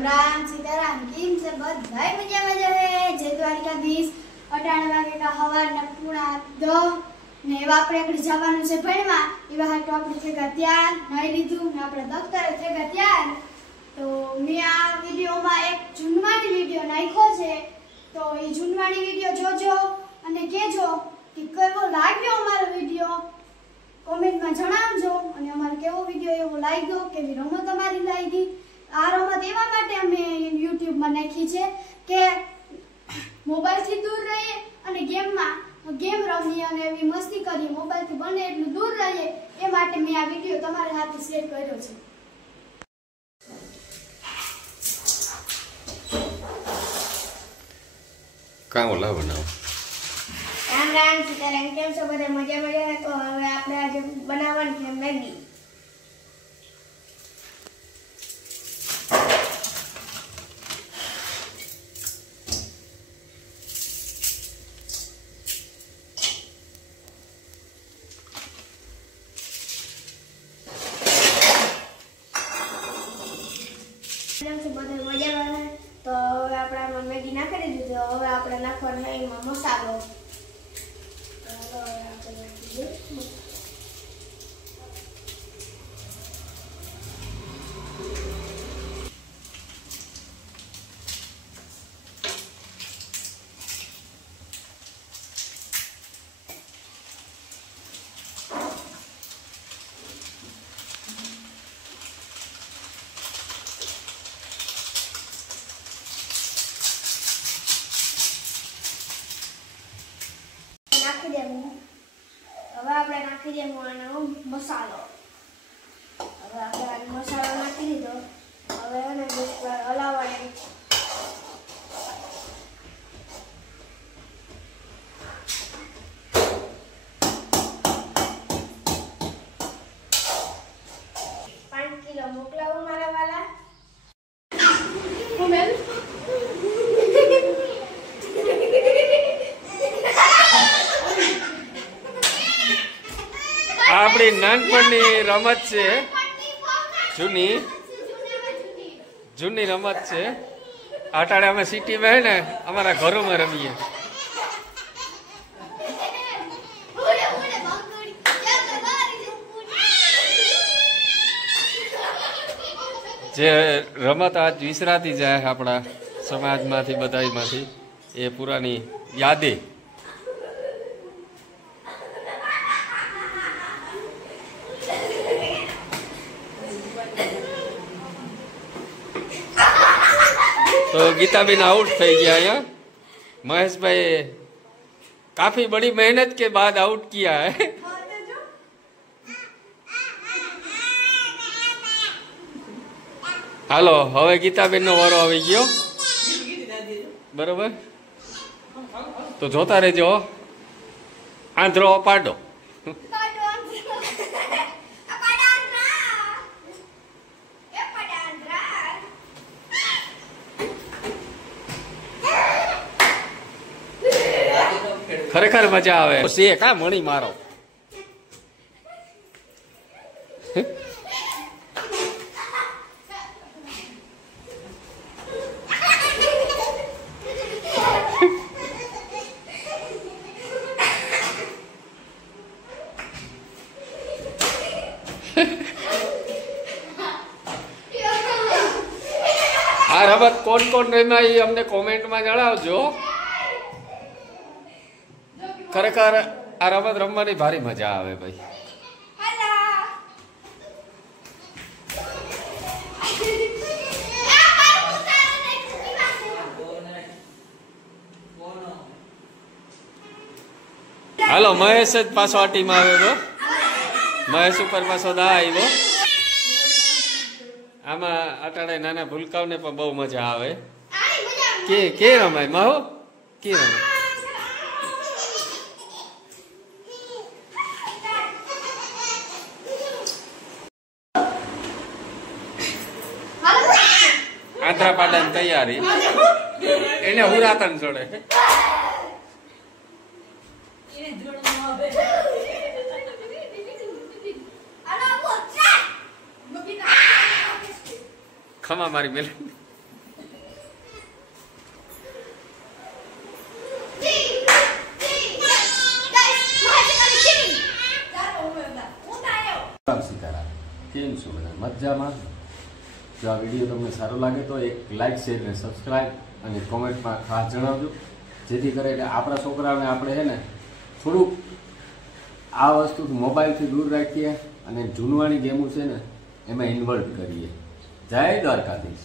राम सीताराम किम से बधाई मजा मजा है जय द्वारकाधीश 18 वागे का हवाना पूरा 10 ને એવા આપણે આગળ જવાનું છે ભણવા એવા હાટો આપણે થેગા ત્યાર નાઈ લીધું ને આપણે દફતરે થેગા ત્યાર તો મેં આ વિડિયોમાં એક જૂનવાણી વિડિયો નાખ્યો છે તો એ જૂનવાણી વિડિયો જોજો અને કહેજો કે કેવો લાગ્યો અમારો વિડિયો કોમેન્ટમાં જણાવજો અને અમારો કેવો વિડિયો એવો લાગ્યો કેવી રમત અમારી લાગી આ રમત એવા માટે અમે YouTube માં નાખી છે કે મોબાઈલ થી દૂર રહીએ અને ગેમ રમીએ અને એવી મસ્તી કરીએ મોબાઈલ થી બને એટલું દૂર રહીએ એ માટે મેં આ વિડિયો તમારી સાથે શેર કર્યો છે કા ઓલા બનાવો રામ સીતારામ કેમ છો બધા મજા મજા તો હવે આપણે આજે બનાવવાની છે મેગી तो હવે આપણે મેગી નાખી દીધી તો હવે આપણે નાખવાનો છે એમાં મસાલો હવે આપણે નાખી દેવું આનો મસાલો હવે આપણે મસાલો નાખી દીધો હવે એને હલાવવાનું કિલો મોકલાવું મારા વાલા આપણી નાનપણની રમત છે જૂની રમત છે અટાડે અમે સિટીમાં હે ને અમારા ઘરોમાં રમીએ જે રમત આજ વિસરાતી જાય આપણા સમાજમાંથી બધામાંથી એ પુરાની યાદે तो गीताबेन आउट થઈ ગયા यहाँ महेश भाई काफी बड़ी मेहनत के बाद आउट किया है हालो હવે ગીતાબેન નો વારો આવી ગયો બરોબર તો જોતા રહેજો આંધળો પાડો ખરેખર મજા આવે છે કા મણી મારો આ રમત કોણ કોણ રમ્યા એ અમને કોમેન્ટમાં જણાવજો ખરેખર આ રમત રમવાની ભારી મજા આવે ભાઈ હાલો મહેશ જ પાછો આ ટીમ આવ્યો મહેશ ઉપર પાછો દા આવ્યો આમાં અટાડે નાના ભૂલકાઓને પણ બહુ મજા આવે કે રમાય માહો કે રમાય આંધ્રા પાડાની તૈયારી એને હુરાતન જોડે ખમા મારી મેલ સીતારામ, કેમ છો બધા? મજામાં? જો આ વિડીયો તમને સારો લાગે તો એક લાઇક, શેર અને સબસ્ક્રાઈબ અને કોમેન્ટમાં ખાસ જણાવજો, જેથી કરીને આપણા છોકરાઓને આપણે છે ને થોડુંક આ વસ્તુ મોબાઈલથી દૂર રાખીએ અને જૂનવાણી ગેમો છે ને એમાં ઇન્વોલ્વ કરીએ. જય દ્વારકાધીશ.